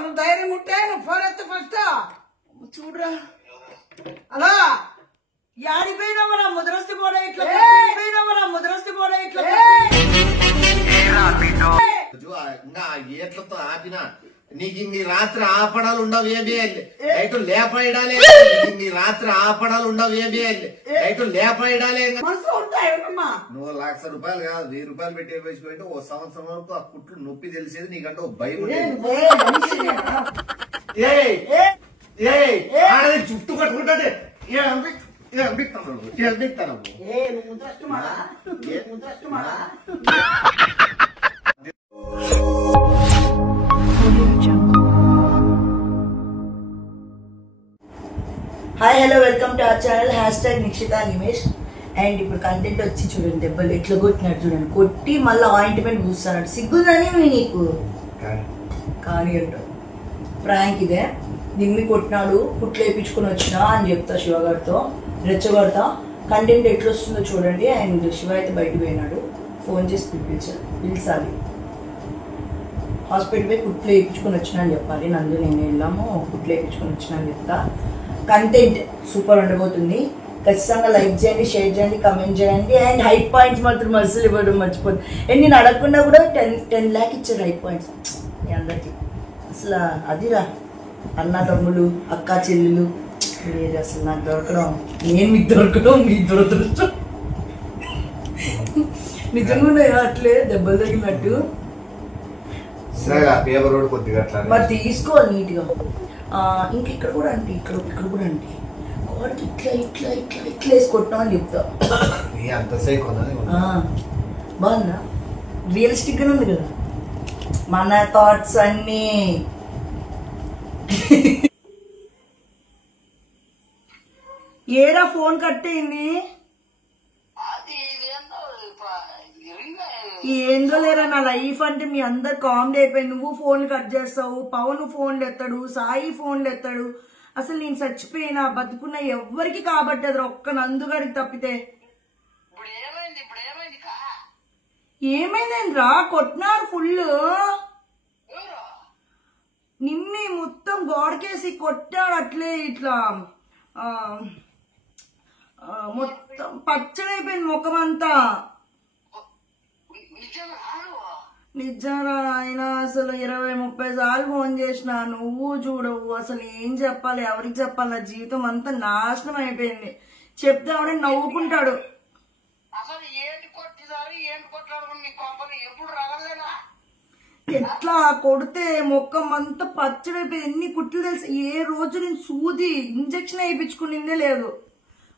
నువ్వు ధైర్యం ఉంటే నువ్వు ఫోన్ ఎత్తే ఫస్ట్ చూడరా. అలా యాడిపోయినావరా ముద్రస్తి పోడా ఇట్లా పోయినావరా ముద్రస్తి పోడా ఇట్లా ఏట్లతో ఆపినా నీకు ఇంక రాత్రి ఆపడాలు ఉండవు ఏమి నైట్ లేపడాలే ఇంక రాత్రి ఆపడాలు ఉండవు ఏమి నైట్ లేపడాలే. నువ్వు ₹1,00,000 కాదు 1000 రూపాయలు పెట్టి వేసిపోయింటే ఓ సంవత్సరం వరకు ఆ కుట్లు నొప్పి తెలిసేది నీకంటే ఓ భయం ఆడది చుట్టూ కట్టుకుంటే hi hello welcome to our channel #Nikshitha Nimesh. And ఇప్పుడు కంటెంట్ వచ్చి చూడండి, దెబ్బలు ఎట్లా కొట్టినాడు చూడండి. కొట్టి మళ్ళీ ఆయింట్మెంట్ పూస్తున్నాడు. సిగ్గుందని నీకు కానీ అంటావు ప్రాంక్ ఇదే. దీన్ని కొట్టినాడు, కుట్లు వేయించుకొని వచ్చినా అని చెప్తా శివగారితో, రెచ్చగొడతా. కంటెంట్ ఎట్లా వస్తుందో చూడండి. అండ్ శివ అయితే బయటకు పోయినాడు, ఫోన్ చేసి పిలిచాలి. హాస్పిటల్ పోయి కుట్లు వేయించుకొని వచ్చినా అని చెప్పాలి. నందు నేను వెళ్ళాము, కుట్లు వేయించుకొని వచ్చినా అని చెప్తా. కంటెంట్ సూపర్ ఉండబోతుంది. ఖచ్చితంగా లైక్ చేయండి, షేర్ చేయండి, కమెంట్ చేయండి. అండ్ హైట్ పాయింట్స్ మాత్రం మనుషులు ఇవ్వడం మర్చిపోతుంది. అండ్ నేను అడగకుండా కూడా 10 lakh ఇచ్చారు హైట్ పాయింట్స్ మీ అందరికి. అసలు అదిరా అన్న తమ్ముడు అక్క చెల్లెలు మీరు అసలు నాకు దొరకడం, నేను మీకు దొరకడం మీ దురదృష్టం. నిజంగా అట్లే దెబ్బలు తగిలినట్టు మరి తీసుకోవాలి నీట్గా. ఇంక ఇక్కడ కూడా అంటే ఇక్కడ కూడా అంటే వాడికి ఇట్లా ఇట్లా ఇట్లా ఇట్లా వేసి కొట్టామని చెప్తా. బాగుందా? రియలిస్టిక్గానే ఉంది కదా మన థాట్స్ అన్నీ. ఏరా ఫోన్ కట్ అయింది? ఏందో లేరా నా లైఫ్ అంటే మీ అందరు కామెడీ అయిపోయింది. నువ్వు ఫోన్ కట్ చేస్తావు, పవన్ ఫోన్లు ఎత్తాడు, సాయి ఫోన్లు ఎత్తాడు. అసలు నేను చచ్చిపోయినా బతుకున్నా ఎవ్వరికి కాబట్టి అది ఒక్క నందుగాడికి తప్పితే. ఏమైందేంద్రా? కొట్టినారు ఫుల్. నిన్నే మొత్తం గోడకేసి కొట్టాడు అట్లే ఇట్లా. మొత్తం పచ్చడైపోయింది ముఖం అంతా. నిజంగా ఆయన అసలు 20-30 సార్లు ఫోన్ చేసిన, నువ్వు చూడవు. అసలు ఏం చెప్పాలి, ఎవరికి చెప్పాలి? నా జీవితం అంతా నాశనం అయిపోయింది. చెప్తామని నవ్వుకుంటాడు. ఎట్లా కొడితే మొక్కం అంతా పచ్చడైపోయింది. ఎన్ని కుట్లు తెలుసు? ఏ రోజు నేను సూది ఇంజక్షన్ వేయించుకునిందే లేదు.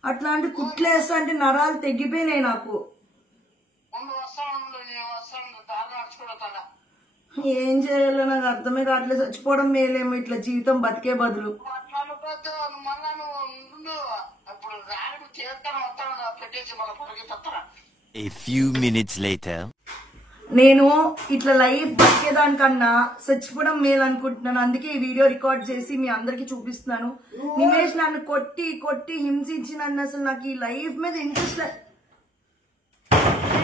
అట్లాంటి కుట్లు వేస్తా అంటే నరాలు తెగిపోయినాయి నాకు. ఏం చేయాలో నాకు అర్థమే కావట్లేదు. చచ్చిపోవడం మేలేమో ఇట్లా జీవితం బతికే బదులు. A few minutes later. నేను ఇట్లా లైఫ్ బతికేదానికన్నా చచ్చిపోవడం మేలు అనుకుంటున్నాను. అందుకే ఈ వీడియో రికార్డ్ చేసి మీ అందరికి చూపిస్తున్నాను. నిమేష్ నన్ను కొట్టి కొట్టి హింసించి నన్ను అసలు నాకు ఈ లైఫ్ మీద ఇంట్రెస్ట్ లేదు.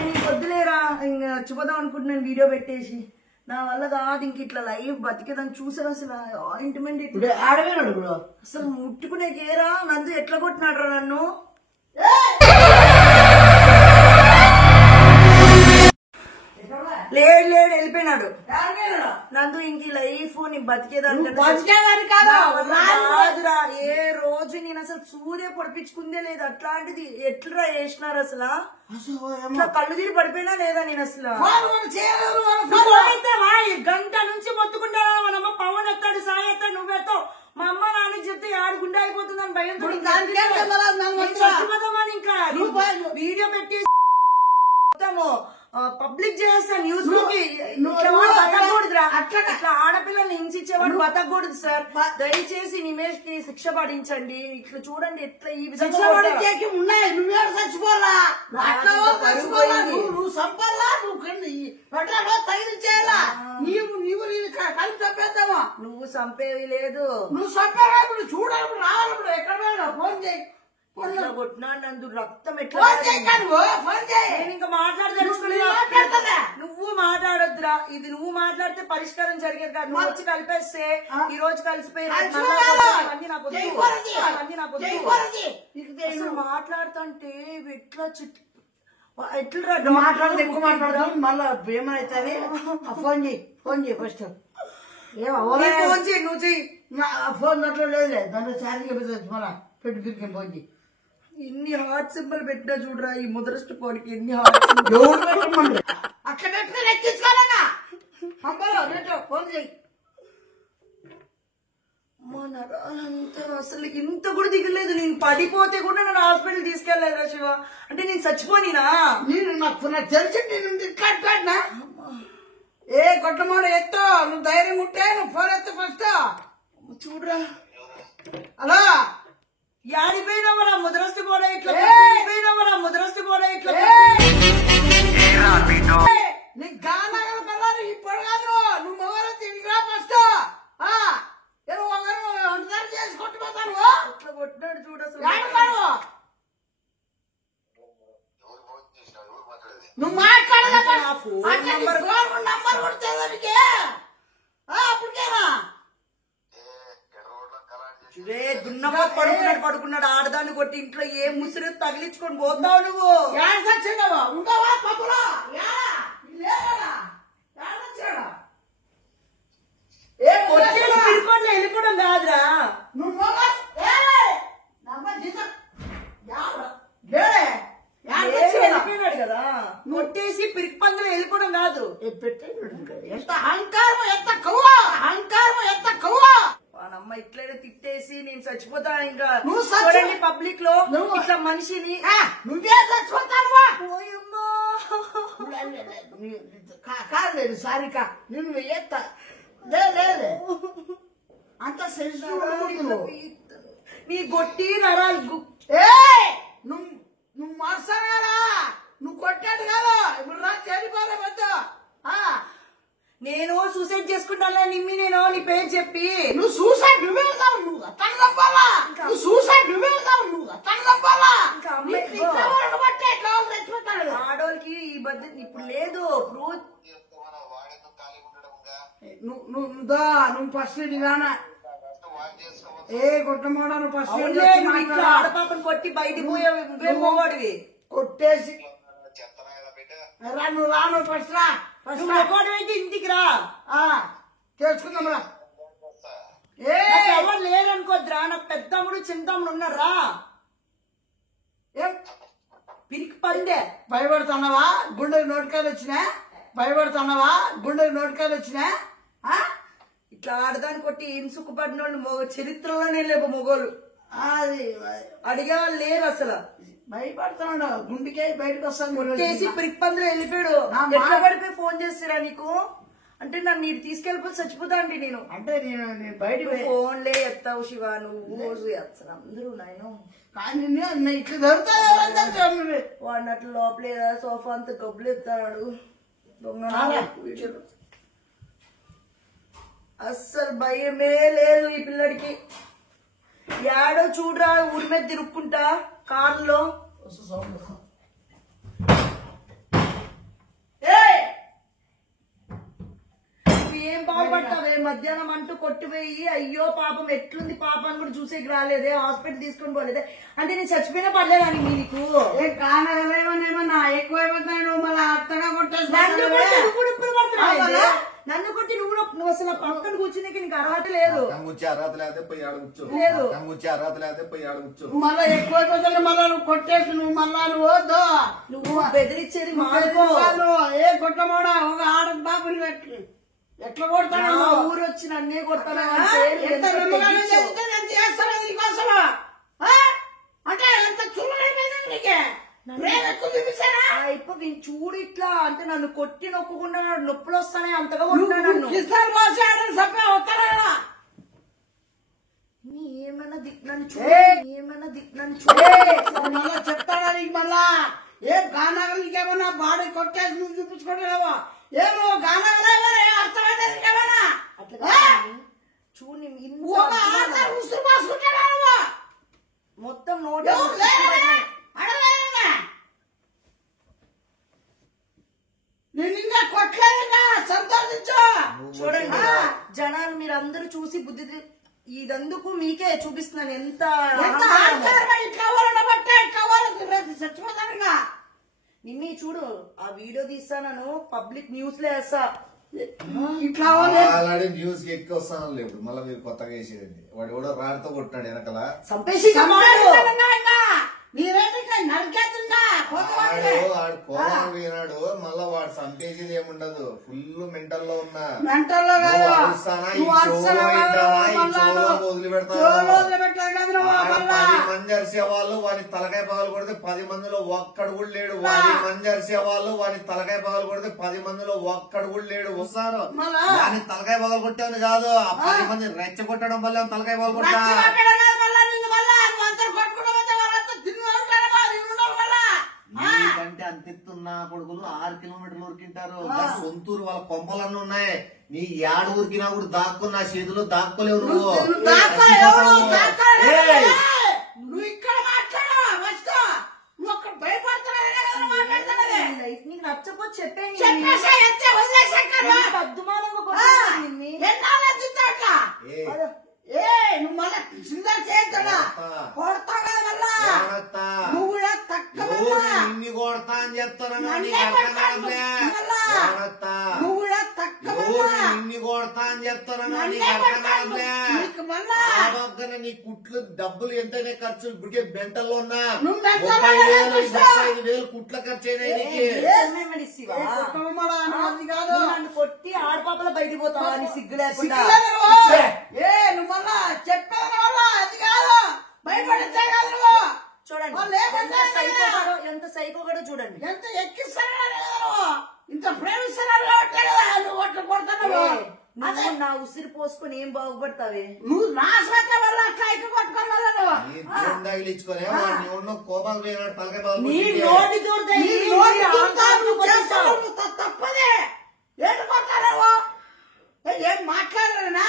నేను వద్దులేరా ఇంకా చచ్చిపోదాం అనుకుంటున్నాను వీడియో పెట్టేసి. నా వల్ల కాదు ఇంక ఇట్లా లైఫ్ బతికేదాన్ని. చూసారు అసలు ఆయింట్మెంట్ ఆడవేనాడు కూడా అసలు ముట్టుకునే కేరా. నందు ఎట్లా కొట్టినాడు నన్ను. లేడు వెళ్ళిపోయినాడు నందు. ఇంక లైఫ్ నీ బతికేదాన్ని కాదురా. ఏ రోజు నేను అసలు సూర్య పొడిపించుకుందే లేదు. అట్లాంటిది ఎట్లా వేసినారు అసలు? ఇట్లా కళ్ళు తిరిగి పడిపోయినా లేదా? నేను అసలు గంట నుంచి మొత్తుకుంటారా? మనమ్మ పవన్ ఎత్తాడు, సాయి ఎత్తాడు, నువ్వెత్తావు. మా అమ్మ నాన్న చెప్తే ఆడుకుంటే అయిపోతుందని భయంతో చచ్చిపోతామని ఇంకా వీడియో పెట్టి మొత్తము పబ్లిక్ చేస్తా న్యూస్ బతకూడదురా. అట్లా ఆడపిల్లల్ని హింసించేవాడు బతకూడదు సార్. దయచేసి నిమేష్ కి శిక్ష పడించండి. ఇట్లా చూడండి ఎట్లా ఈ విధంగా ఉన్నాయి. నువ్వే చచ్చిపోలా, నువ్వు సంపాలా, నువ్వు తగిలి చేయాలా? నీవు కలిపి చంపేద్దామా? నువ్వు చంపేవి లేదు. నువ్వు చంపేటప్పుడు చూడాలి, రావాలి. ఎక్కడ ఫోన్ చేయి. కొట్టినాడు రక్తం ఎట్లా ఫోన్ చేయి ఫోన్ చేయి. నేను ఇంకా మాట్లాడదలుచుకున్నా. నువ్వు మాట్లాడొద్దురా, ఇది నువ్వు మాట్లాడితే పరిష్కారం జరిగేది కాదు. నువ్వు వచ్చి కలిపేస్తే ఈ రోజు కలిసిపోయి అన్ని నాకు అసలు మాట్లాడుతుంటే ఎట్లా ఎట్లా మాట్లాడితే ఎక్కువ మాట్లాడతాం మళ్ళా ఏమైతుంది. ఫోన్ చేయి ఫస్ట్. ఫోన్ చేయి, నువ్వు చెయ్యి. ఫోన్ దాంట్లో లేదులే, దాంట్లో ఛార్జింగ్ మళ్ళా పెట్టి తిరిగి ఫోన్ చేయి. ఇన్ని హార్ట్ సింబల్ పెట్టినా చూడరా ఈ ముదరస్ట్ పోడికి ఎన్ని హార్ట్ అక్కడ పెట్టుకుని ఎక్కించుకోవాలన్నా ఫోన్ చేయి. అంతా అసలు ఇంత కూడా దిగలేదు. నేను పడిపోతే కూడా నన్ను హాస్పిటల్ తీసుకెళ్లేదా శివ? అంటే నేను చచ్చిపోయినా? నేను నాకు తెలిసి నేను ఇట్లా ఏ కొట్టమోడ ఎత్తు, నువ్వు ధైర్యం ఉంటే నువ్వు ఫోన్ ఎత్తు ఫస్ట్. చూడరా అలా యాడిపోయినావరా ముదరస్తి పోడా ఇట్లా పోయినావరా ముదరస్తి పోడా ఇట్లా నీ గానగల పిల్లలు ఇప్పుడు కాదు, నువ్వు మొగరు తిరిగిరా ఫస్ట్. ఒకరు వంటదారు చేసి కొట్టిపోతాను. ఇట్లా కొట్టినాడు చూడు అసలు. నువ్వు మాట్లాడదా నంబర్ కొడితే అప్పటికేనా పడుకున్నాడు ఆడదాన్ని కొట్టి ఇంట్లో ఏ ముసిరి తగిలించుకొని పోతావు నువ్వు. ఉండవా పప్పులో వెళ్ళిపోవడం కాదురా. వెళ్ళిపోయినాడు కదా, కొట్టేసి పిరికి పందులు వెళ్ళిపోవడం కాదు. ఎంత అహంకారం, ఎంత కవ్వ, అహంకారం, ఎంత కవ్వ. వానమ్మ ఇట్లనే తిట్టేసి నేను చచ్చిపోతా. ఇంకా నువ్వు చూడండి పబ్లిక్ లో ఇట్లా మనిషిని నువ్వే చచ్చిపోతానువా. కాదు సారిక నేను ఎత్త లేదు అంత సెన్సిటివ్. నీ గొట్టి నరాలు నువ్వు మాస్టర్ కదా, నువ్వు కొట్టాడు కదా. ఇప్పుడు రా చెడిపోలే వద్దు. నేను సూసైడ్ చేసుకుంటాను నిమ్మి. నేను నీ పేరు చెప్పి నువ్వు సూసైడ్ నువ్వేస్తావు, నువ్వు తనగంపాలా. నువ్వు సూసైడ్ నువ్వేస్తావు, నువ్వు తనగంపాలా. ఆడోళ్ళకి ఈ బద్దె ఇప్పుడు లేదు. నువ్వు ఫస్ట్ రానా ఏ కొట్టమోడా. నువ్వు ఫస్ట్ ఆడపాపను కొట్టి బయటికి పోయేవాడివి కొట్టేసి నువ్వు రాను ఫస్ట్ రా. అయితే ఇంటికి రా చేసుకుందాం రా. ఎవరు లేరనుకోద్రా, నాకు పెద్దమ్ముడు చింతమ్ముడు ఉన్నారా. ఏం పిరికి పందే భయపడుతున్నావా? గుండెకి నోటికాయలు వచ్చినా భయపడుతున్నావా? గుండెకి నోటికాయలు వచ్చినా? ఇట్లా ఆడదాన్ని కొట్టి ఏం సుఖపడిన వాళ్ళు చరిత్రలోనే లేవు మొగోళ్ళు. అది అడిగే వాళ్ళు లేరు అసలు. భయపడుతున్నాడు, గుండెకే బయటకు వస్తాను. కొట్టేసి పిరికి పందులు వెళ్ళిపోయాడు. ఎట్లా పడిపోయి ఫోన్ చేస్తారా నీకు? అంటే నన్ను నీకు తీసుకెళ్ళిపోతే చచ్చిపోతా అండి నేను. అంటే నేను బయట ఫోన్లే ఎత్తావు శివ, నువ్వు అసలు అందరూ నాయన. కానీ ఇట్లా జరుగుతుంది. వాడిని అట్లా లోపలే సోఫా అంతా గబ్బులు ఎత్తాడు. అస్సలు భయమే లేదు ఈ పిల్లడికి. యాడో చూడరా ఊరి మీద తిరుక్కుంటా కారులో. ఏం బాగుపడతావే? మధ్యాహ్నం అంటూ కొట్టిపోయి అయ్యో పాపం ఎట్లుంది పాపం కూడా చూసేకి రాలేదే, హాస్పిటల్ తీసుకొని పోలేదే. అంటే నేను చచ్చిపోయినా పర్లేదని మీకు కానగలేమన్నా ఎక్కువైపోతాను. మళ్ళీ అత్తగా కొట్టేసి నన్ను కొట్టి నువ్వు అసలు పక్కన కూర్చునే నీకు అర్హత లేదు. అర్హత లేకపోతే పోయి ఆడవచ్చు. అర్హత లేకపోతే పోయి ఆడవచ్చు. మళ్ళీ ఎక్కువైపోతాను. మళ్ళా నువ్వు కొట్టేసి నువ్వు మళ్ళా వద్దు. నువ్వు బెదిరించేది మాకు ఏ కొట్టమోడా. ఒక ఆడ బాబుని పెట్టి ఎట్లా కొడతాను? ఊరు వచ్చి నన్నే కొడతాను అంటే ఎంత చులైపోయింది నీకే. చూడు ఇట్లా అంటే నన్ను కొట్టి నొక్కకుండా నొప్పులు వస్తానే అంతగా కొట్టినా నన్ను. ఏమైనా చెప్తాడా నీకు మళ్ళా? ఏం గానగలు నీకేమన్నా బాడీ కొట్టేసి నువ్వు చూపించుకోవట్లేవా? ఏమో గానగలు అర్థమైతే నీకేమన్నా చూడు మొత్తం నోట్ నేను ఇంకా కొట్టలేదుగా సంతోషించు. చూడండి జనాలు మీరు అందరూ చూసి బుద్ధి ఇదందుకు మీకే చూపిస్తున్నాను ఎంత చచ్చిపోతానుగా. నిన్ని చూడు ఆ వీడియో తీస్తాను పబ్లిక్ న్యూస్ లో వేస్తా. ఇట్లా ఆల్రెడీ న్యూస్ కి ఎక్కువ వస్తాను లేదు, మళ్ళీ మీరు కొత్తగా వేసేది. వాడు కూడా రాడుతో కొట్టాడు వెనకల. సంపేసి వాడు కోపం పోయినాడు, మళ్ళా వాడు చంపేసేది ఏముండదు. ఫుల్ మెంటల్ లో ఉన్నా మంది అరిసే వాళ్ళు వాని తలకాయ పగలు కొడితే 10 మందిలో ఒక్కడు కూడా లేడు. 10 మంది అరిసే వాళ్ళు వాని తలకాయ పగలు కొడితే 10 మందిలో ఒక్కడు కూడా లేడు. వస్తారు వాని తలకాయ పగలు కొట్టేది కాదు, ఆ 10 మంది రెచ్చగొట్టడం వల్ల తలకాయ పగలు కొట్టా. నీకంటే అంతెత్తున్న కొడుకులు 6 కిలోమీటర్లు ఉరికింటారు. సొంతూరు వాళ్ళ కొంపలన్నీ ఉన్నాయి. నీ ఏడు ఉరికినా కూడా దాక్కుని నా చేతిలో దాక్కోలేవు నువ్వు. నువ్వు ఇక్కడ లైఫ్ నీకు నచ్చకపోతే చెప్పేయండి. నువ్వు మళ్ళా చిందా చేస్తాడా కొడతాగా మళ్ళా నువ్వు కూడా తక్కువ నిన్ను కొడతా అని చెప్తాను. నువ్వు కూడా తక్కువ నిన్ను కొడతా అని చెప్తాను. నీ కుట్లు డబ్బులు ఎంతైనా ఖర్చు ఇప్పటికే బెంటల్లో ఉన్నా. 35,000 కుట్ల ఖర్చు అయినాయి. కొట్టి ఆడపాపల బయటికి పోతావా నీ సిగ్గు లేకుండా? నువ్వు మళ్ళా చెప్పాను వల్ల అది కాదు భయపడించగలరు. చూడండి ఎంత సైకోగాడో చూడండి, ఎంత ఎక్కిస్తాడు, ఇంత ప్రేమిస్తున్నాడు కాబట్టి కదా నువ్వు ఒట్లు కొడుతున్నావు. నువ్వు నా ఉసిరి పోసుకొని ఏం బాగుపడతావే? నువ్వు నా స్వత వల్ల అట్లా ఎక్కి కొట్టుకోవాలి తగిలించుకొని వాడిని కోపాలు పోయినాడు తలకాయ బాగా తప్పదే ఏంటి కొట్టాలేవో ఏం మాట్లాడలేనా?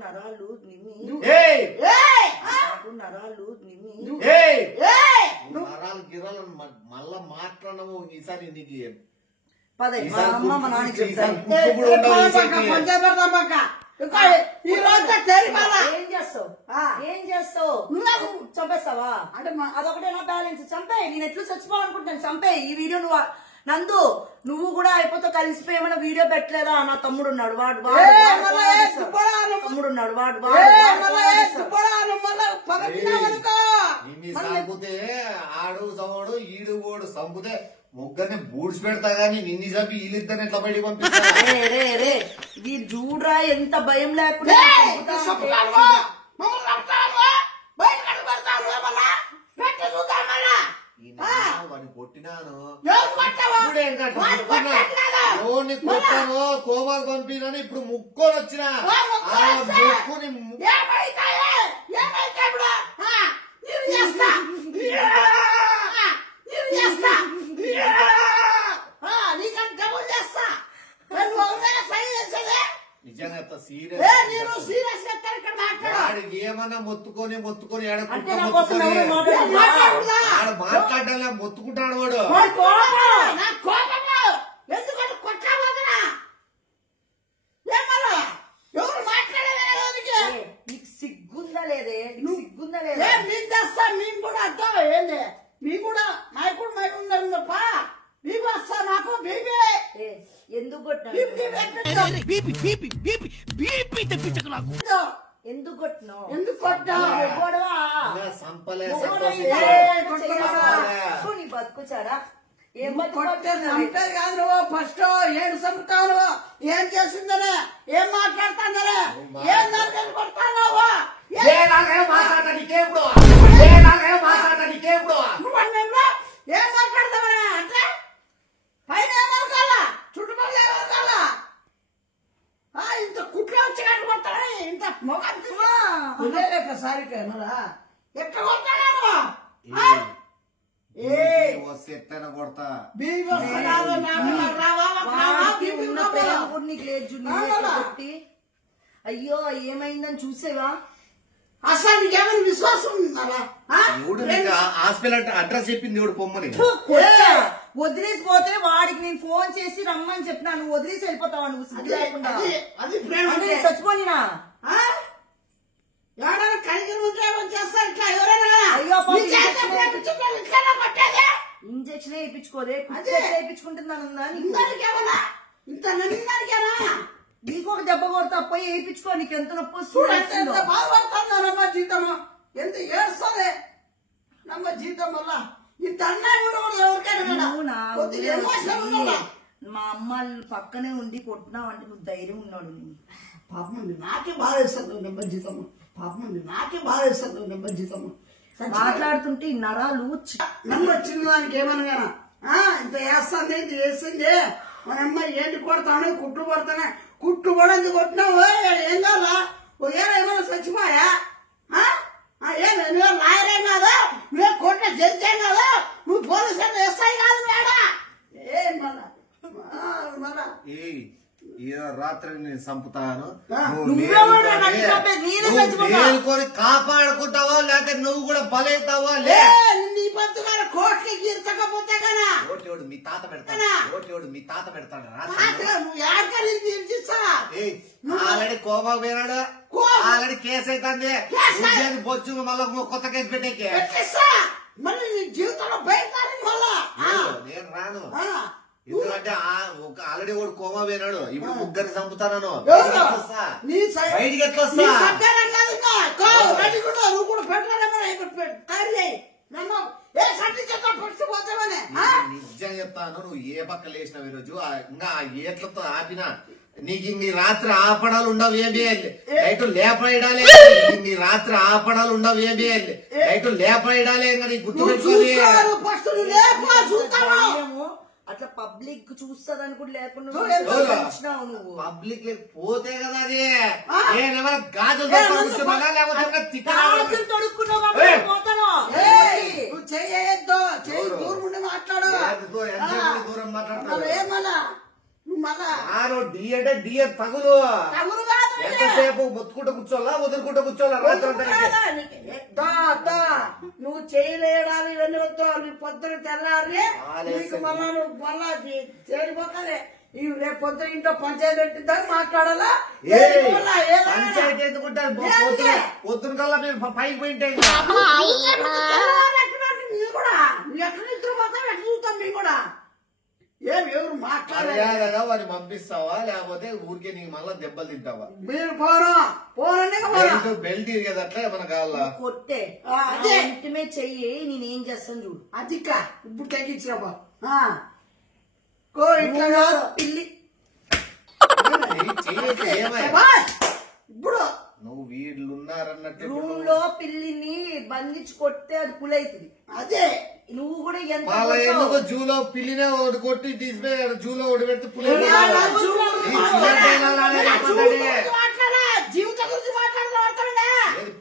నరాలు నరాలు గిరాలు మళ్ళా మాట్లాడము. ఈసారి నీకు పదే మా అమ్మ మా నాన్న చెప్తాను. ఏం చేస్తావు చంపేస్తావా? అంటే అదొకటే నా బ్యాలెన్స్. చంపే, నేను ఎట్లు చచ్చిపోవాలనుకుంటున్నాను. చంపే ఈ వీడియో నువ్వు నందు నువ్వు కూడా అయిపోతే కలిసిపోయి ఏమైనా వీడియో పెట్టలేదా? నా తమ్ముడు ఉన్నాడు, వాడు తమ్ముడు ఉన్నాడు, వాడు సంపుతే ఆడు సవాడు ఈడు ఓడు సంపుతే ముగ్గురిని బూడ్చి పెడతా గానీ నిన్ను చంపి వీళ్ళిద్దరిని ఎట్లా బయటికి పంపిస్తా? వీడు చూడరా ఎంత భయం లేకుండా వాడిని కొట్టినాను, కొట్టాను, కోమాకు పంపినాను. ఇప్పుడు ముక్కోని వచ్చిన ముక్కుని నిజంగా సీరియస్ ఏమన్నా మొత్తుకొని మాట్లాడాలా మొత్తుకుంటాడు వాడు. సిగ్గుందా లేదే? సిగ్గుందా లేదా? మీకు తెస్తా, మీకు కూడా అర్థం ఏంది, మీకు కూడా నాకు కూడా మైకు ఉందప్ప. మీకు వస్తా నాకు బీపీ. ఎందుకు కొట్టినా? ఎందుకు కొట్టినావు? ఎందుకు కొట్టినావు? నీ బతుకుచారా? ఏం చంపేది కాదు నువ్వు. ఫస్ట్ ఏడు చంపుతావు, ఏం చేసిందనే, ఏం మాట్లాడుతానే, ఏం నరకని కొడతావు ఏం మాట్లాడతావా? అంటే పైన ఏమనుకోవాలా, చుట్టుపక్కల ఏమనుకోవాలా? ఇంత కుట్లో వచ్చి కొడతాడా? ఇంత మొగం లేక సారిక మరా ఎట్లా కొడతాడా? కొడతా కొట్టి అయ్యో ఏమైందని చూసేవా? అసలు నీకేమైనా విశ్వాసం ఉందా? హాస్పిటల్ అడ్రస్ చెప్పింది ఎవడు పొమ్మని వదిలేసి పోతే వాడికి నేను ఫోన్ చేసి రమ్మని చెప్పినా, నువ్వు వదిలేసి వెళ్ళిపోతావా? నువ్వు సిగ్గు లేకుండా అది ప్రేమ చచ్చిపోయినా ఎవరైనా కనికరం ఉంటే ఏమని చేస్తారు ఇట్లా? ఎవరైనా ఇంజక్షన్ వేయించుకోదే, వేయించుకుంటున్నాను ఇంత నమ్మిందానికేనా? నీకు ఒక దెబ్బ కొడతా పోయి వేయించుకో, నీకు ఎంత నొప్పి వస్తుందో. బాధపడుతుందమ్మా జీతము, ఎంత ఏడుస్తుంది నమ్మ జీతం వల్ల. ఇంత అన్నాయి కూడా ఎవరికైనా మా అమ్మ పక్కనే ఉండి కొట్టినావు అంటే నువ్వు ధైర్యం ఉన్నాడు. పాపం నాకే బాధ వేస్తుంది నమ్మ జీతము, పాపం నాకే బాధ వేస్తుంది నమ్మ జీతము. మాట్లాడుతుంటే ఈ నరాలు నమ్మ వచ్చిన దానికి ఏమన్నా ఇంత వేస్తుంది, ఇంత వేసింది మన అమ్మాయి ఏంటి కొడతాను, కుట్లు కొడతానే, కుట్లు కూడా ఎందుకు కొట్టినావు? ఏం కావాలా? ఏమైనా చచ్చిపోయా? ఏమే నువ్వు లాయరేం కాదు, నువ్వే కొట్టిన జడ్జేం కాదు, నువ్వు పోలీసు వేస్తాయి కాదు మేడా? ఏం మళ్ళా రాత్రి నేను చంపుతాను, నువ్వు కాపాడుకుంటావో లేకపోతే నువ్వు కూడా బలవుతావో? నీ పొద్దుగానే కోట్లకి గీర్చకపోతే కదా ఓటేవాడు మీ తాత పెడతాడు, ఓటేవాడు మీ తాత పెడతాడు. నువ్వు ఏడకలి తీర్చిస్తా. ఆల్రెడీ కోమా పోయినాడు, ఆల్రెడీ కేసు అవుతుంది, బొచ్చు మళ్ళీ కొత్త కేసు పెట్టేకి మళ్ళీ నీ జీవితంలో బయలుదేరి మళ్ళా నేను రాను. ఎందుకంటే ఆల్రెడీ వాడు కోమా పోయినాడు, ఇప్పుడు ముగ్గురు చంపుతాను. బయటికి ఎట్లా వస్తా? నువ్వు కూడా పెట్టాలి నిజం చెప్తాను, నువ్వు ఏ పక్క లేచినావు ఈరోజు, ఇంకా ఆ ఏట్లతో ఆపినా నీకు ఇన్ని రాత్రి ఆపడాలు ఉండవు. ఏమి నైట్ లేపడాలే, ఇన్ని రాత్రి ఆపడాలు ఉండవు. ఏమి నైట్ లేపడాలే, ఇంకా నీకు గుర్తు పెట్టుకోవాలి. అట్లా పబ్లిక్ చూస్తదని కూడా లేకుండా నువ్వు పబ్లిక్ పోతే కదా అది. నేనేమైనా గాజులు కూర్చోవాలా లేకపోతే చేయొద్దు, దూరం ఉండి మాట్లాడు. దూరం మాట్లాడతాడు. ఏమన్నా డి అంటే డిఎన్ తగులు. ఎంతసేపు మొత్తుకుంటూ కూర్చోవాలా వదులుకుంటూ కూర్చోవాలా? నువ్వు చేయలేడాలి ఇవన్నీ వద్దు. నీ పొద్దున తెల్లారి నీకు మళ్ళా నువ్వు మళ్ళా చేరిపోతానే. రేపు పొద్దున ఇంట్లో పంచాయతీ పెట్టిద్దాం మాట్లాడాలా? పంచాయతీ ఎందుకుంటారు? పొద్దున కల్లా మేము పైకి పోయింటే మీరు కూడా ఎట్లా నిద్రపోతాం, ఎట్లా చూస్తాం మేము కూడా. ఎవరు మాట్లాడగా వాడిని పంపిస్తావా లేకపోతే ఊరికే నీకు మళ్ళా దెబ్బలు తింటావా? మీరు పోరండి బెల్ట్ ఇరిగేది అట్లా ఏమన్నా కావాలా? కొట్టే ఇంటిమే చెయ్యి, నేనేం చేస్తాను చూడు. అదిక్క ఇప్పుడు తగ్గించినప్ప పిల్లి ఇప్పుడు నువ్వు వీళ్ళు ఉన్నారన్నట్టు రూమ్ లో పిల్లిని బంధించి కొట్టే అది పులైతుంది. అదే నువ్వు కూడా ఎంత ఎందుకు జూలో పిల్లినే ఒకటి కొట్టి తీసిపోయి జూలో ఒకటి పెడితే పులి జీవితం గురించి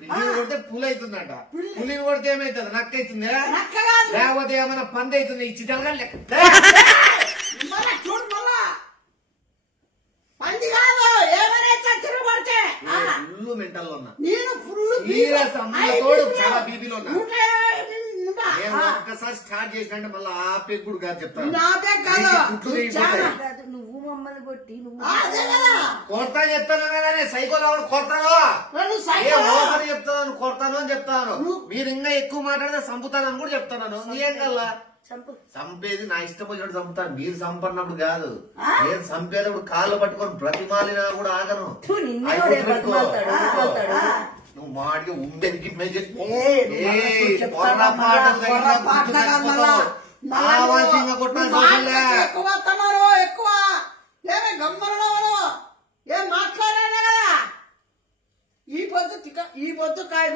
పిల్లిని కొడితే పులి అవుతుందంట. పులిని కొడితే ఏమైతుంది? నక్క అవుతుంది లేకపోతే ఏమైనా పంది అవుతుంది. ఈ చిట్టలుగా చూడు మళ్ళా పంది కాదు ఏమైనా తిరగబడితే ఫుల్ మెంటల్ ఉన్నా, నేను ఫుల్ తోడు చాలా బీపీలో ఉన్నా. ఒక్కసారి స్టార్ట్ చేసినట్టే మళ్ళీ ఆపే కూడా కాదు చెప్తాను. నువ్వు మమ్మల్ని కొట్టి నువ్వు కొడతా చెప్తాను కానీ సైకోలో కొడతాను చెప్తాను, కొడతాను అని చెప్తాను. మీరు ఇంకా ఎక్కువ మాట్లాడితే చంపుతానని కూడా చెప్తాను. ఏం కల్లా చంపేది నా ఇష్టం వచ్చినట్టు చంపుతాను. మీరు చంపన్నప్పుడు కాదు, నేను చంపేటప్పుడు కాళ్ళు పట్టుకొని బ్రతిమాలినా కూడా ఆగను. నువ్వు మాడిగా ఉండేది ఎక్కువ ఏమే గమ్మలో ఏం మాట్లాడాను కదా. ఈ పొద్దు కాయ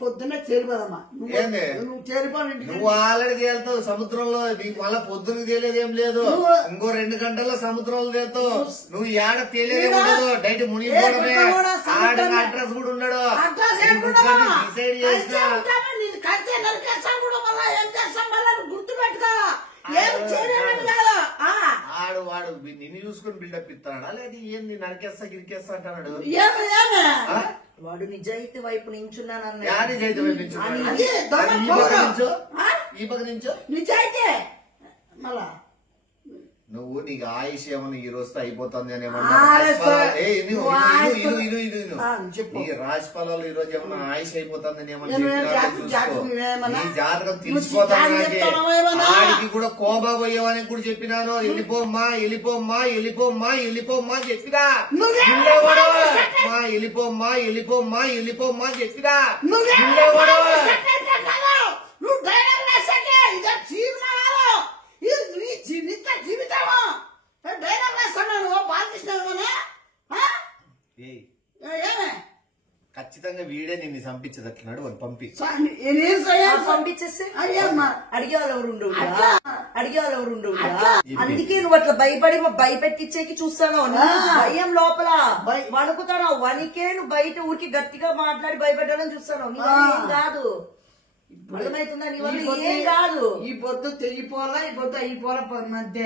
పొద్దున్నే చేరిపోదమ్మా. నువ్వు చేరిపోయి నువ్వు ఆల్రెడీ తేలుతావు సముద్రంలో. నీకు మళ్ళా పొద్దున తేలేది ఏం లేదు. ఇంకో 2 గంటల్లో సముద్రంలో తేలుతావు. నువ్వు ఏడ తేలేది ఉండదు. డైట్ మునిగిపోవడమే. అడ్రస్ కూడా ఉన్నాడు. డిసైడ్ చేస్తా గుర్తు పెట్టుకో. ఏం చేయలేదు కాదు. ఆడ వాడు నిన్ను చూసుకుని బిల్డప్ ఇస్తాడా లేదా ఏంది నరికేస్తా గిరికేస్తా అంటాడు. వాడు నిజాయితీ వైపు నించున్నానన్న నిజాయితీ వైపు నించున్నాడు. ఈ పక్క నుంచో నిజాయితీ మళ్ళా నువ్వు నీకు ఆయుష్ ఏమన్నా ఈ రోజుతో అయిపోతుంది అని నీ రాశి ఫలాలు ఈ రోజు ఏమన్నా ఆయుష్ అయిపోతుంది అని ఏమన్నా నీ జాతకం తెలిసిపోతాను. ఆడికి కూడా కోబా పోయేవని కూడా చెప్పినాను. వెళ్ళిపోమ్మా వెళ్ళిపోమ్మా వెళ్ళిపోమ్మా వెళ్ళిపోమ్మా అని చెప్పినా వెళ్ళిపోమ్మా వెళ్ళిపోమ్మా వెళ్ళిపోమ్మా అని చెప్పినా జీవితమా డైలాగ్ రాస్తున్నాను బాలకృష్ణ ఖచ్చితంగా వీడే నిన్ను చంపించదట్లున్నాడు వాడు పంపి పంపించేస్తే అడిగే వాళ్ళు ఎవరు ఉండవు అందుకే నువ్వు అట్లా భయపెట్టించేకి చూస్తాను. భయం లోపల వణుకుతాను. వణికే నువ్వు బయట ఊరికి గట్టిగా మాట్లాడి భయపెట్టాలని చూస్తాను. ఏం కాదు అర్థమవుతుందా? నీ వల్ల ఏం కాదు. ఈ పొద్దు తెగిపోలా ఈ పొద్దు అయిపోలా మధ్య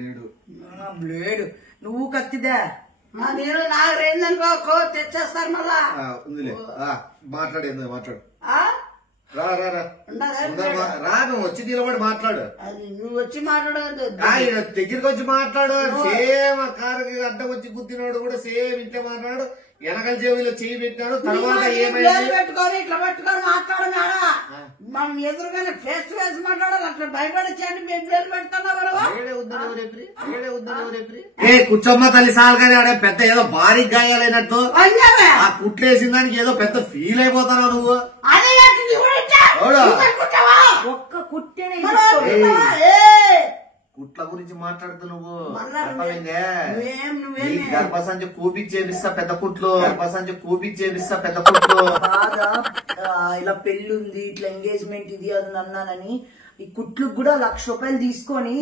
లేడు నువ్వు కత్తిదా నేను నాకు రేందనుకో తెచ్చేస్తారు మళ్ళా. మాట్లాడు మాట్లాడు రా నువ్వు వచ్చి నిలబడి మాట్లాడు. అది నువ్వు వచ్చి మాట్లాడదు దగ్గరికి వచ్చి మాట్లాడు. సేమ్ కారుకి అడ్డం వచ్చి గుద్దినాడు కూడా సేమ్ ఇంట్లో మాట్లాడు. వెనకల జేబులో చేయి పెట్టినాడు. తర్వాత ఏమైంది పెట్టుకొని ఇట్లా పెట్టుకొని మాట్లాడనాడా మనం ఎదురుగానే ఫేస్ టు ఫేస్ మాట్లాడాలి. అట్లా భయపడచ్చేయండి మేము పేరు పెడుతున్నావు. కూర్చోమ్మ తల్లి సాల్గానే ఆడే పెద్ద ఏదో భారీ గాయాలైనట్టు ఆ కుట్లేసిన దానికి ఏదో పెద్ద ఫీల్ అయిపోతున్నావు నువ్వు. ఒక్క కుట్టేనే కుట్ల గురించి మాట్లాడుతూ నువ్వు గర్భసంచి కూపించేపిస్తా పెద్ద కుట్లు పెద్ద కుట్లు బాగా ఇలా పెళ్లి ఉంది ఇట్లా ఎంగేజ్మెంట్ ఇది అది అన్నానని ఈ కుట్లు కూడా 1,00,000 రూపాయలు తీసుకొని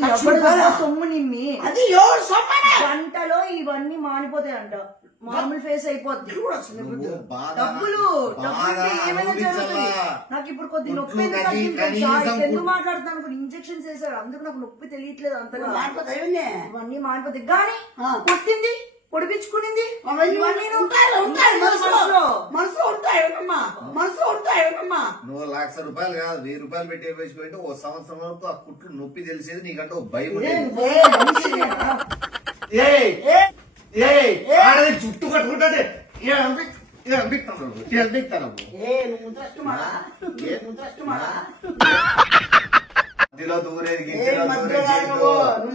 సొమ్ము నిమ్మి అది గంటలో ఇవన్నీ మానిపోతాయంట. మామూలు ఫేస్ అయిపోద్ది. డబ్బులు ఏమైనా జరుగుతుంది. నాకు ఇప్పుడు కొద్ది నొప్పి ఎందుకు మాట్లాడుతాను. ఇంజెక్షన్స్ వేసారు అందుకు నాకు నొప్పి తెలియట్లేదు అంతగా. ఇవన్నీ మానిపోతాయి కానీ కొట్టింది పొడిపించుకునింది మనసు ఉంటాయి. నువ్వు 1,00,000 రూపాయలు కాదు 1,000 రూపాయలు పెట్టి వేసిపోయింటే ఓ సంవత్సరం వరకు ఆ కుట్లు నొప్పి తెలిసేది నీకంటే ఓ భయం చుట్టూ కట్టుకుంటే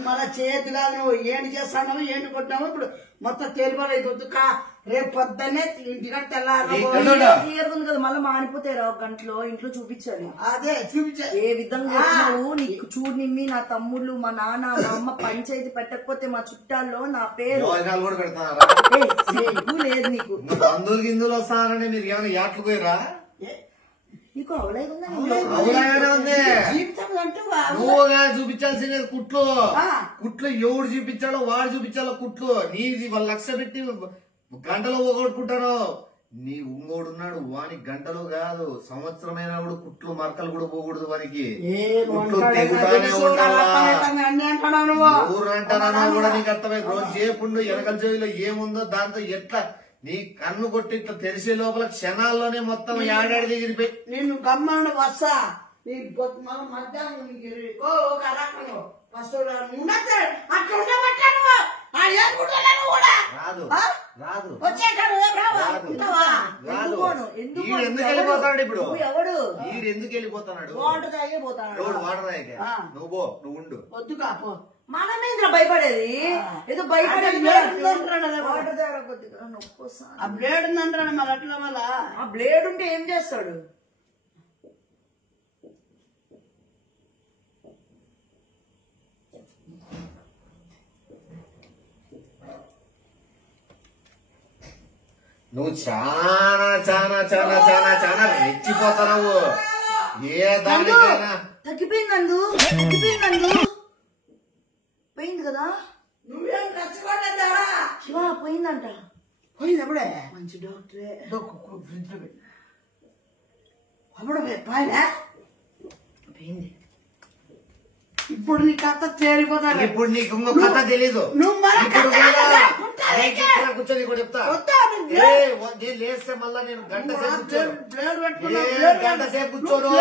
మన చేతి కాదు నువ్వు ఏంటి చేస్తాను ఏంటి కొట్టినావు. ఇప్పుడు మొత్తం తేలిపాలు అయిపోద్దు రేపు పొద్దున్నే ఇంటికంటే తెల్లారు క్లియర్ ఉంది కదా. మళ్ళీ మానిపోతాయి ఒక గంటలో ఇంట్లో చూపించాలి. అదే చూపించాలి ఏ విధంగా నీకు చూడు నిమ్మి నా తమ్ముళ్ళు మా నాన్న మా అమ్మ పంచాయతీ పెట్టకపోతే మా చుట్టాల్లో నా పేరు కూడా పెడతాను లేదు నీకు. అందులో గిందులు వస్తానని మీరు ఏమైనా యాట్లు పోయిరా నీకు అవలేదుందా నువ్వుగా చూపించాల్సింది కుట్లు ఎవడు చూపించాలో వాడు చూపించాలో కుట్లు నీది 1,00,000 పెట్టి గంటలో పోగొట్టుకుంటారు. నీ ఉంగోడున్నాడు వానికి గంటలు కాదు సంవత్సరమైన కూడా కుట్లు మరకలు కూడా పోకూడదు. వానికి కుట్లు తెగుతానే ఉండాలా. ఊరంటారా కూడా నీకు అర్థమైంది. రోజు చేపుండు వెనకల చెవిలో ఏముందో దాంతో ఎట్లా నీ కన్ను కొట్టి ఇట్లా తెరిసే లోపల క్షణాల్లోనే మొత్తం ఏడాడి దగ్గర పెట్టి నిన్ను గమ్మను వస్తా మధ్యాహ్నం ఒక రకంలో ఫస్ట్ అట్లా ఉండబట్టాను రాదు ఎందుకు వెళ్ళిపోతాడు ఇప్పుడు ఎవడు ఎందుకు వెళ్ళిపోతున్నాడు వాటర్ తాగే పోతాడు. వాటర్ తాగే నువ్వు ఉండు వద్దు కాపో మనమేంద్ర భయపడేది ఏదో భయపడేది. ఆ బ్లేడ్ ఉందంటాడు మరి అట్లా మళ్ళా ఆ బ్లేడ్ ఉంటే ఏం చేస్తాడు. నువ్వు చాలా చాలా చాలా చాలా చాలా రెచ్చిపోతున్నావు. ఏ దానికైనా తగ్గిపోయింది పోయింది కదా. నువ్వేం ఖర్చుకోలేదా శివ పోయిందంట. పోయింది అప్పుడే మంచి డాక్టరే అప్పుడు పైన పోయింది. ఇప్పుడు నీ కథ తేలిపోతాడు. ఇప్పుడు నీకు ఇంకో కథ తెలీదు. నువ్వు మన ఇప్పుడు కథ కూడా పుట్టాలి. ఇక్కడ కూర్చొని కూడా చెప్తా. వద్దా నువ్వు నేను లేస్తే మళ్ళా నేను గంట సేపు బ్లేడ్ కూర్చోను. పెట్టుకున్నావు, ఏ బ్లేడ్ గంట సేపు కూర్చోను.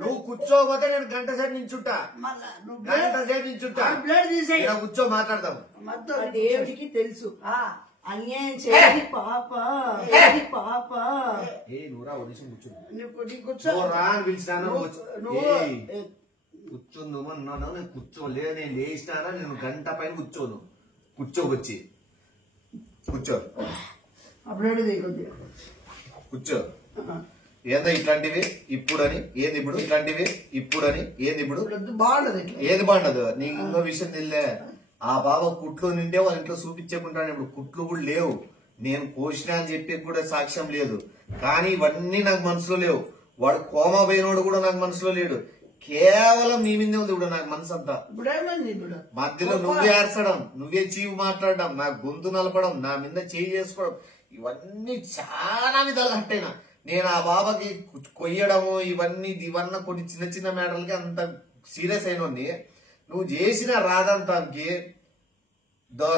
నువ్వు కూర్చోకపోతే నేను గంట సేపు నించుంటా. మళ్ళా నువ్వు గంట సేపు నించుంటా. బ్లేడ్ తీసేయి. ఇక్కడ కూర్చో మాట్లాడదాం. ఆ దేవుడికి తెలుసు అన్యాయం చేయని పాప ఏది పాప. నువ్వురా ఓ నిమిషం కూర్చో. నీ కూర్చో. నువ్వు రా అని పిలిచాను. నువ్వు కూర్చోమన్నాను. నేను కూర్చోలే. నేను లేచినానా నేను గంట పైన కూర్చోను. కూర్చోకొచ్చి కూర్చో. ఆ బ్లేడ్ తీయకొద్ది. కూర్చో. ఏందో ఇట్లాంటివి ఇప్పుడని ఏంది ఇప్పుడు ఇట్లాంటివి ఇప్పుడని ఏంది ఇప్పుడు బాగుండదు ఇట్లా. ఏది బాగుండదు. నీకు ఇంకో విషయం తెలిలే. ఆ బాబా కుట్లు నిండే వాళ్ళ ఇంట్లో చూపించకుంటాను. ఇప్పుడు కుట్లు కూడా లేవు. నేను కోసినా అని చెప్పి కూడా సాక్ష్యం లేదు. కానీ ఇవన్నీ నాకు మనసులో లేవు. వాడు కోమా పోయినోడు కూడా నాకు మనసులో లేడు. కేవలం నీ మీదే ఉంది ఇప్పుడు నాకు మనసు అంతా. ఇప్పుడు ఏమైంది? ఇప్పుడు మధ్యలో నువ్వే ఏర్చడం, నువ్వే చీవు మాట్లాడడం, నా గొంతు నలపడం, నా మీద చేయి చేసుకోవడం, ఇవన్నీ చాలా విధాలు కట్టయినా. నేను ఆ బాబాకి కొయ్యడము ఇవన్నీ కొన్ని చిన్న చిన్న మ్యాటర్లకి అంత సీరియస్ అయినోని. నువ్వు చేసిన రాదంతానికి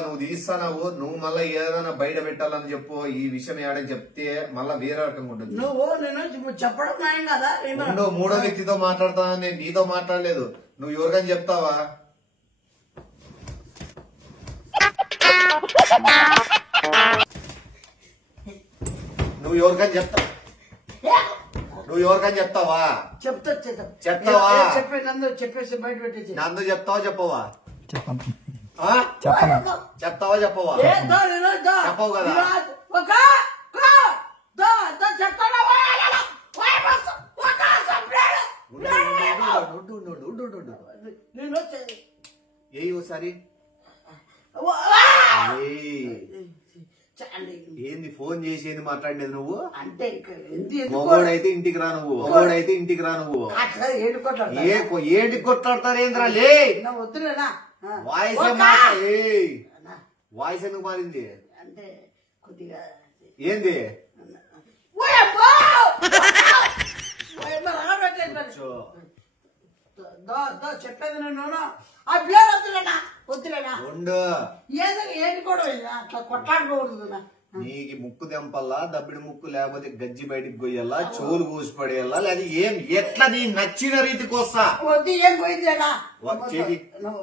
నువ్వు తీస్తావు. నువ్వు మళ్ళీ ఏదైనా బయట పెట్టాలని చెప్పు. ఈ విషయం ఏడని చెప్తే మళ్ళా వేరే రకంగా ఉంటుంది. నువ్వు నేను చెప్పడం నయం కదా. నేను మూడో వ్యక్తితో మాట్లాడతాను. నేను నీతో మాట్లాడలేదు. నువ్వు ఎవరికని చెప్తావా? నువ్వు ఎవరికని చెప్తావు? నువ్వు ఎవరికని చెప్తావా? చెప్తావా? చెప్పేసి బయట పెట్టేసి నందు చెప్తావా చెప్పవా? చెప్పనా చెప్తావా చెప్పవా? చెప్పవు కదా. ఏ ఓసారి ఏంది ఫోన్ చేసి ఏంది మాట్లాడినది నువ్వు? అంటే మొగోడైతే ఇంటికి రా నువ్వు. మొగోడైతే ఇంటికి రా నువ్వు. ఏటి కొట్లాడతారేంద్రా? లే వద్దులేనా వాయిస్ వాయిస్ ఎందుకు మారింది? అంటే కొద్దిగా ఏంది? చెప్పేది నేను ఆ బ్లేడ్ వద్దులేనా వద్దులేనా ఉండు. ఏంటి కూడా అట్లా కొట్లాడుకోకూడదు. నీకు ముక్కు తెంపల్లా, దబ్బిడి ముక్కు, లేకపోతే గజ్జి బయటికి కొయ్యాలా, చెవులు కోసి పడేయాలా, లేదా ఏం ఎట్లా నీ నచ్చిన రీతికి వస్తా. వద్దు ఏం పోయిందేనా చెయ్యి. నువ్వు